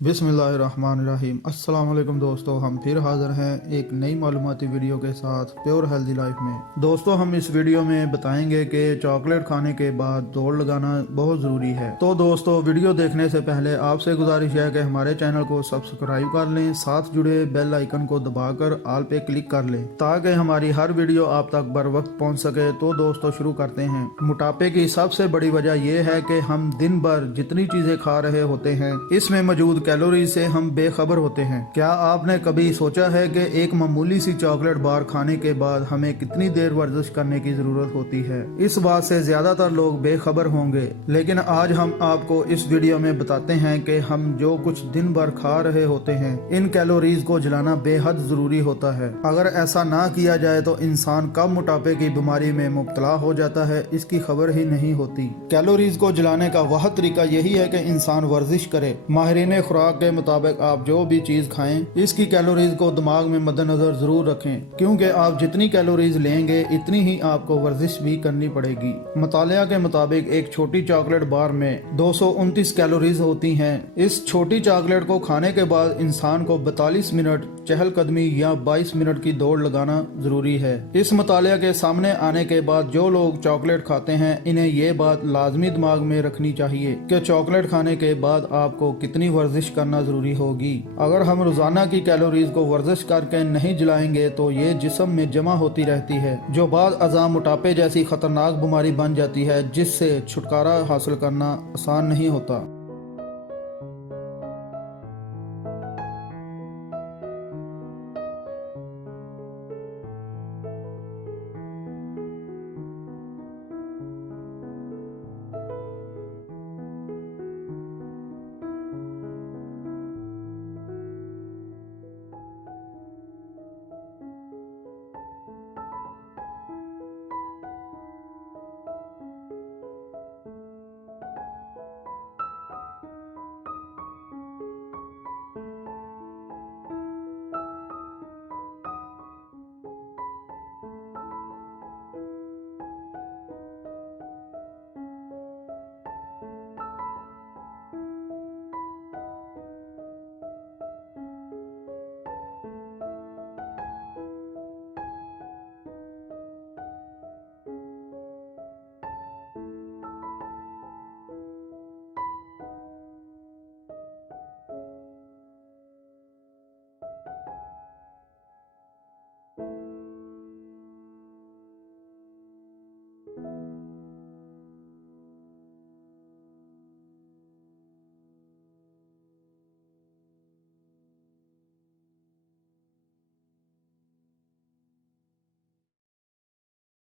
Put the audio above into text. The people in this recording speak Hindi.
बिस्मिल्लाहिर्रहमानिर्रहीम। अस्सलाम वालेकुम दोस्तों, हम फिर हाज़िर हैं एक नई मालूमाती वीडियो के साथ प्योर हेल्दी लाइफ में। दोस्तों, हम इस वीडियो में बताएंगे कि चॉकलेट खाने के बाद दौड़ लगाना बहुत ज़रूरी है। तो दोस्तों, वीडियो देखने से पहले आपसे गुजारिश है कि हमारे चैनल को सब्सक्राइब कर लें, साथ जुड़े बेल आइकन को दबाकर ऑल पे क्लिक कर लें ताकि हमारी हर वीडियो आप तक बर वक्त पहुँच सके। तो दोस्तों, शुरू करते हैं। मोटापे की सबसे बड़ी वजह यह है कि हम दिन भर जितनी चीज़ें खा रहे होते हैं इसमें मौजूद कैलोरी से हम बेखबर होते हैं। क्या आपने कभी सोचा है कि एक मामूली सी चॉकलेट बार खाने के बाद हमें कितनी देर वर्जिश करने की जरूरत होती है? इस बात से ज्यादातर लोग बेखबर होंगे, लेकिन आज हम आपको इस वीडियो में बताते हैं कि हम जो कुछ दिन भर खा रहे होते हैं इन कैलोरीज को जलाना बेहद जरूरी होता है। अगर ऐसा ना किया जाए तो इंसान कब मोटापे की बीमारी में मुब्तला हो जाता है इसकी खबर ही नहीं होती। कैलोरीज को जलाने का वह तरीका यही है कि इंसान वर्जिश करे। माहिरीन खुराक के मुताबिक आप जो भी चीज खाएं इसकी कैलोरीज को दिमाग में मद्देनजर जरूर रखें, क्योंकि आप जितनी कैलोरीज लेंगे इतनी ही आपको वर्जिश भी करनी पड़ेगी। मुतालिया के मुताबिक एक छोटी चॉकलेट बार में 229 कैलोरीज होती हैं। इस छोटी चॉकलेट को खाने के बाद इंसान को 42 मिनट चहलकदमी या 22 मिनट की दौड़ लगाना जरूरी है। इस मुतालिया के सामने आने के बाद जो लोग चॉकलेट खाते हैं इन्हें ये बात लाजमी दिमाग में रखनी चाहिए कि चॉकलेट खाने के बाद आपको कितनी वर्जिश करना जरूरी होगी। अगर हम रोजाना की कैलोरीज को वर्जिश करके नहीं जलाएंगे तो ये जिस्म में जमा होती रहती है, जो बाद अज़ा मोटापे जैसी खतरनाक बीमारी बन जाती है, जिससे छुटकारा हासिल करना आसान नहीं होता।